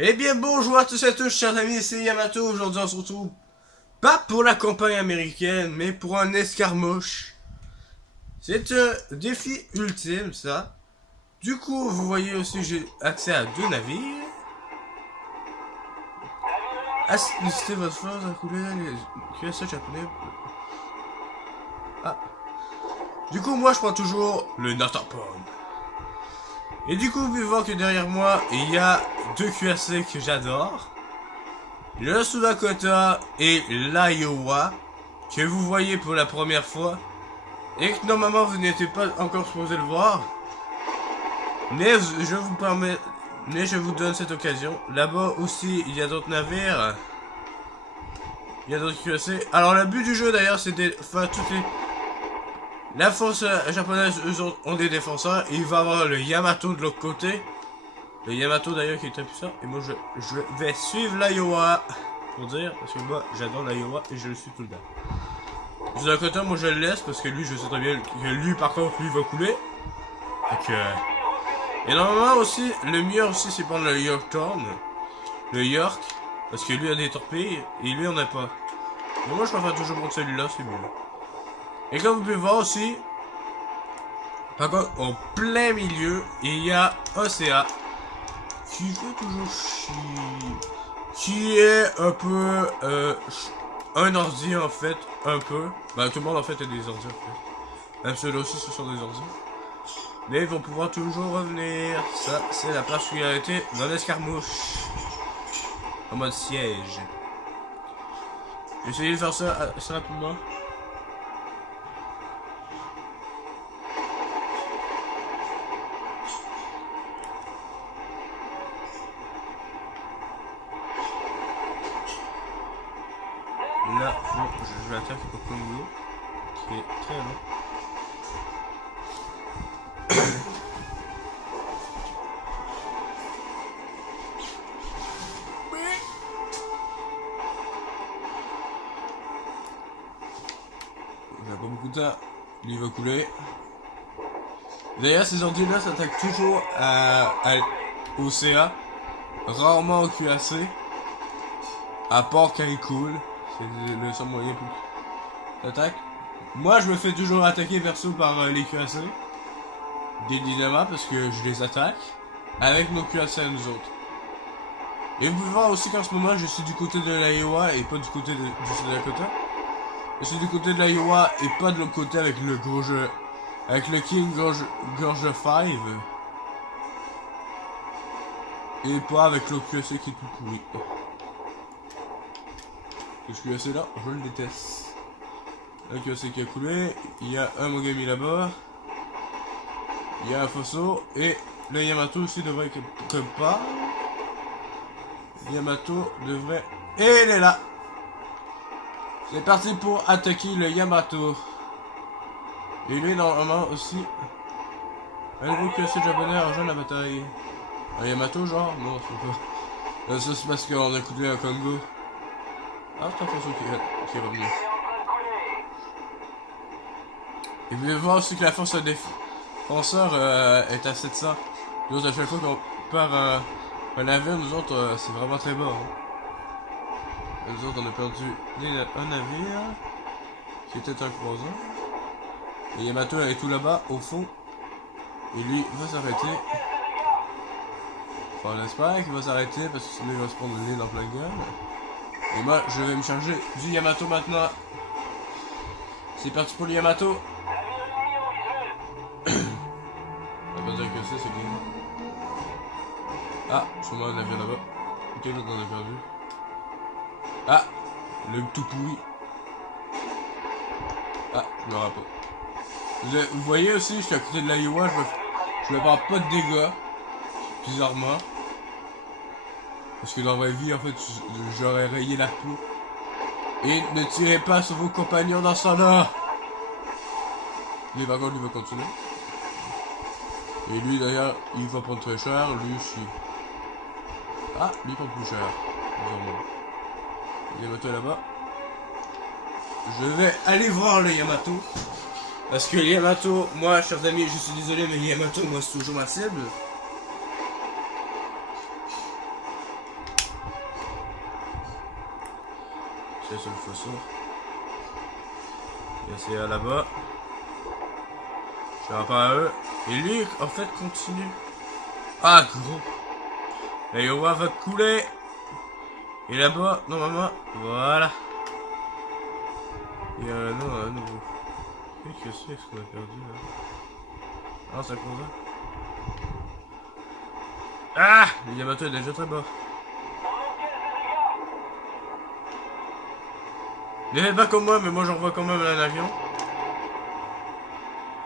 Eh bien bonjour à tous et à tous chers amis, c'est Yamato. Aujourd'hui on se retrouve pas pour la campagne américaine mais pour un escarmouche. C'est un défi ultime ça. Du coup vous voyez aussi j'ai accès à 2 navires. Assistez votre force à couler les QSA japonais. Ah. Du coup moi je prends toujours le Natapon. Et du coup vous pouvez voir que derrière moi il y a 2 QSA que j'adore. Le South Dakota et l'Iowa, que vous voyez pour la première fois, et que normalement vous n'étiez pas encore supposé le voir. Mais je vous donne cette occasion. Là-bas aussi, il y a d'autres navires. Il y a d'autres QSC. Alors le but du jeu d'ailleurs, c'est de faire toutes les... La force japonaise, eux ont des défenseurs, et il va y avoir le Yamato de l'autre côté. Le Yamato d'ailleurs qui est très puissant. Et moi je vais suivre l'Iowa. Pour dire, parce que moi j'adore l'Iowa et je le suis tout le temps. Du côté, moi je le laisse parce que lui, je sais très bien que lui par contre, lui va couler. Donc, et normalement aussi, le meilleur aussi c'est prendre le Yorktown. Le York. Parce que lui a des torpilles et lui on a pas. Mais moi je préfère toujours prendre celui-là, c'est mieux. Et comme vous pouvez voir aussi, par contre, en plein milieu, il y a OCA qui fait toujours chier. Qui est un peu un ordi en fait, un peu. Bah tout le monde en fait a des ordi en fait. Même ceux-là aussi ce sont des ordi. Mais ils vont pouvoir toujours revenir. Ça c'est la particularité d'un escarmouche. En mode siège. Essayez de faire ça assez rapidement. Là, je vais attaquer le Congo, qui est très long. Il n'a pas beaucoup de temps, lui il va couler. D'ailleurs, ces ordi-là s'attaquent toujours au CA, rarement au QAC, à part quand il coule. C'est le seul moyen pour l'attaque. Moi, je me fais toujours attaquer perso par les QAC. Des dynamas parce que je les attaque. Avec nos QAC à nous autres. Et vous pouvez voir aussi qu'en ce moment, je suis du côté de l'Iowa et pas du côté du South Dakota. Je suis du côté de l'Iowa et pas de l'autre côté avec le gros jeu. Avec le King Gorge 5. Et pas avec l'autre QAC qui est tout pourri. Parce que c'est là, je le déteste. Un QAC qui a coulé, il y a un Mogami là-bas, il y a un Fosso, et le Yamato aussi devrait quelque part. Yamato devrait... Et il est là. C'est parti pour attaquer le Yamato. Et lui normalement aussi... Un gros QAC japonais rejoint la bataille. Un Yamato genre? Non, c'est pas... Ça c'est parce qu'on a coulé à Congo. Ah, c'est un Fosso qui est revenu. Et vous pouvez voir aussi que la force défenseur est à 700. Nous autres, à chaque fois qu'on perd un navire, nous autres, c'est vraiment très bas. Hein. Nous autres, on a perdu un navire qui était un croiseur. Et Yamato est tout là-bas, au fond. Et lui va s'arrêter. Enfin, on espère qu'il va s'arrêter parce que sinon il va se prendre le nez dans plein gueule. Et moi, je vais me charger du Yamato maintenant. C'est parti pour le Yamato. On va dire que c'est bien. Ah, sûrement un navire là-bas. Ok, l'autre on a perdu. Ah, le tout pourri. Ah, je me rappelle pas. Vous voyez aussi, je suis à côté de l'Iowa, je me prends pas de dégâts. Bizarrement. Parce que dans la vraie vie, en fait, j'aurais rayé la peau. Et ne tirez pas sur vos compagnons dans ce là. Les wagons, lui va continuer. Et lui, d'ailleurs, il va prendre très cher. Lui aussi. Ah, lui prend plus cher. Le Yamato est là-bas. Je vais aller voir le Yamato. Parce que le Yamato, moi, chers amis, je suis désolé, mais le Yamato, moi, c'est toujours ma cible. C'est sur le fosso. Il y a CA là-bas. Je rappelle à eux. Et lui, en fait, continue. Ah, gros. La Iowa va couler. Et là-bas, normalement, voilà. Il y a un nouveau. Qu'est-ce que c'est ce qu'on a perdu là? Ah, c'est un combat. Ah! Le Yamato est déjà très bas. Ne faites pas comme moi, mais moi j'envoie quand même un avion.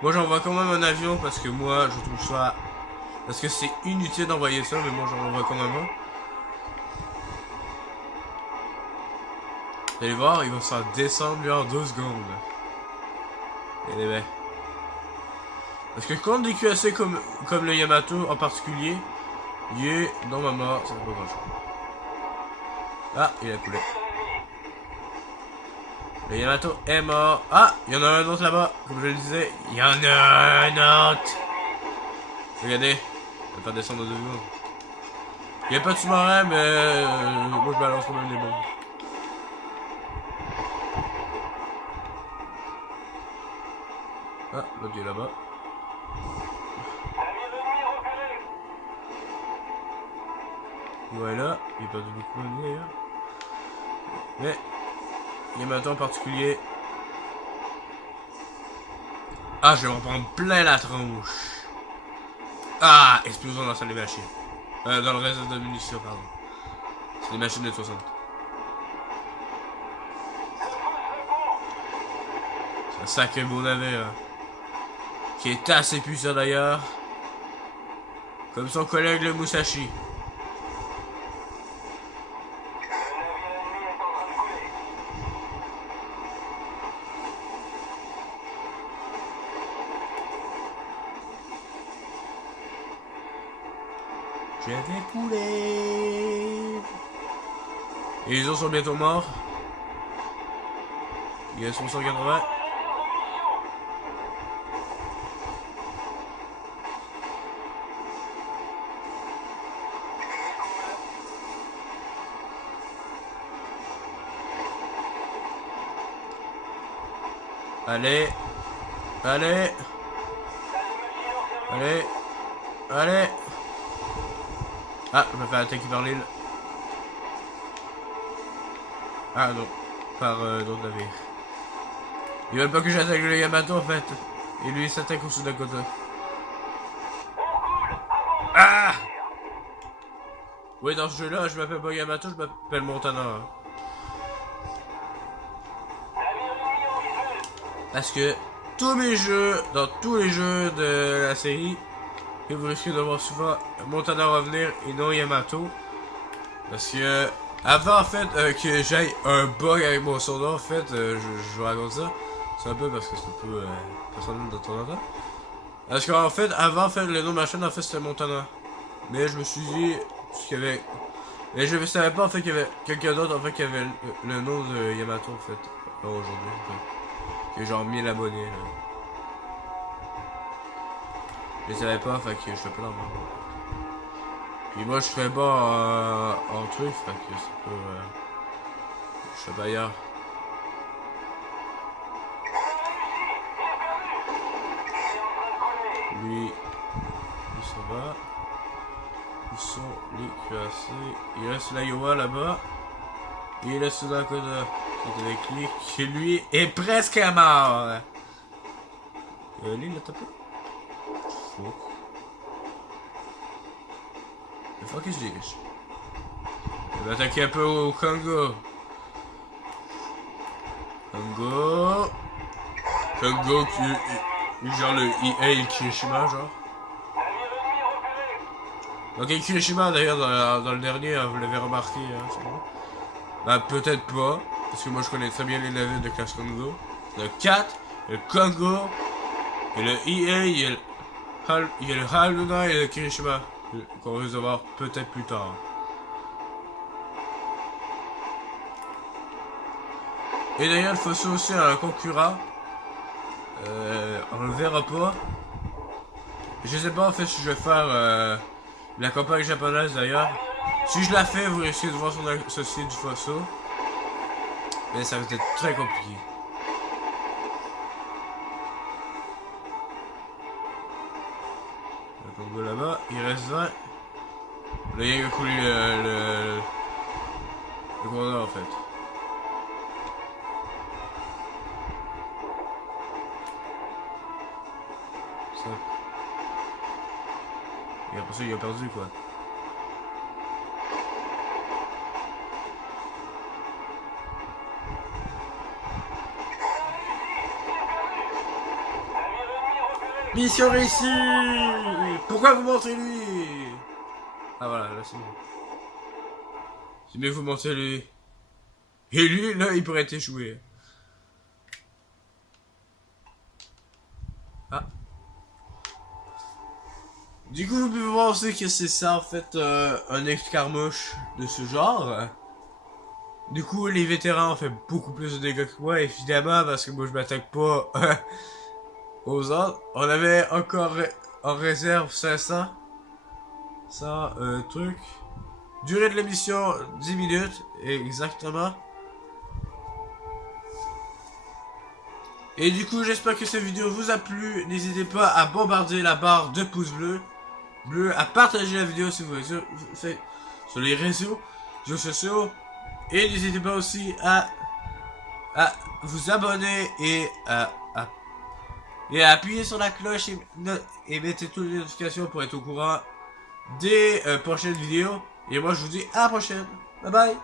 Moi j'envoie quand même un avion parce que moi je trouve ça... Parce que c'est inutile d'envoyer ça, mais moi j'en envoie quand même un. Vous allez voir, il va se faire descendre lui en 2 secondes. Et les mecs. Parce que contre des QAC comme le Yamato en particulier, il est normalement, ça va pas grand chose. Ah, il a coulé. Le Yamato est mort. Ah, il y en a un autre là-bas. Comme je le disais, il y en a un autre. Regardez, il va pas descendre de 2 secondes. Il n'y a pas de sous-marin, mais moi je balance quand même des bombes. Ah, l'autre il est là-bas. Voilà, il a perdu beaucoup de d'ailleurs. Mais, Yamato en particulier. Ah, je vais m'en prendre plein la tronche. Ah, explosion dans la salle des machines. Dans le reste de munitions, pardon. C'est des machines de 60. C'est un sacré beau navire. Qui est assez puissant d'ailleurs. Comme son collègue le Musashi. Je vais couler. Et les autres sont bientôt morts. Il y a 180. Allez. Allez. Allez. Allez. Ah, je me fais attaquer par l'île. Ah non, par d'autres navires. Ils veulent pas que j'attaque le Yamato en fait. Et lui il s'attaque au Sudakota. Ah! Oui, dans ce jeu-là, je m'appelle pas Yamato, je m'appelle Montana. Parce que tous mes jeux, dans tous les jeux de la série, que vous risquez de voir souvent Montana revenir et non Yamato. Parce que avant en fait que j'aille un bug avec mon soda, en fait, je raconte ça. C'est un peu parce que c'est un peu personnel de temps en temps. Parce qu'en fait, avant en fait, le nom de ma chaîne en fait c'était Montana. Mais je me suis dit qu'il y avait. Mais je ne savais pas en fait qu'il y avait quelqu'un d'autre en fait qui avait le nom de Yamato en fait. Aujourd'hui. En fait. Que genre 1000 abonnés là. Je les savais pas, fait que je fais plein de Puis moi je fais pas en truc, fait que c'est pas. Je fais pas ailleurs. Lui, il s'en va. Où sont les QAC? Il reste l'Iowa là-bas. Et il reste Sudakota qui est avec lui, qui lui est presque mort. Lui, il l'a tapé. Le fuck is this? Il va attaquer un peu au Congo. Congo qui genre le EA et Kirishima genre. Donc Kirishima d'ailleurs dans le dernier, vous l'avez remarqué, hein, c'est bon. Bah peut-être pas, parce que moi je connais très bien les navires de classe Congo. Le 4, le Congo, et le EA, il y a le Haluna et le Kirishima. Qu'on risque de voir peut-être plus tard. Et d'ailleurs, il faut ça aussi à un concurrent. On le verra pas. Je sais pas en fait si je vais faire la campagne japonaise d'ailleurs. Si je la fais, vous risquez de voir son associé du Fosso. Mais ça va être très compliqué. Donc on va là-bas, il reste 20. Là il a coulé le commandant en fait. Ça. Et après ça il a perdu quoi. Mission réussie! Pourquoi vous montrez lui? Ah voilà, là c'est bon. C'est mieux que vous montrez lui. Et lui, là, il pourrait être échoué. Ah. Du coup, vous pouvez voir aussi que c'est ça, en fait, un escarmouche de ce genre. Du coup, les vétérans ont fait beaucoup plus de dégâts que moi, évidemment, parce que moi, je m'attaque pas aux autres. On avait encore en réserve 500. Ça, truc. Durée de l'émission, 10 minutes, exactement. Et du coup, j'espère que cette vidéo vous a plu. N'hésitez pas à bombarder la barre de pouces bleus, à partager la vidéo si vous voulez sur les réseaux sociaux. Et n'hésitez pas aussi à vous abonner et à appuyer sur la cloche et mettez toutes les notifications pour être au courant des prochaines vidéos. Et moi je vous dis à la prochaine. Bye bye.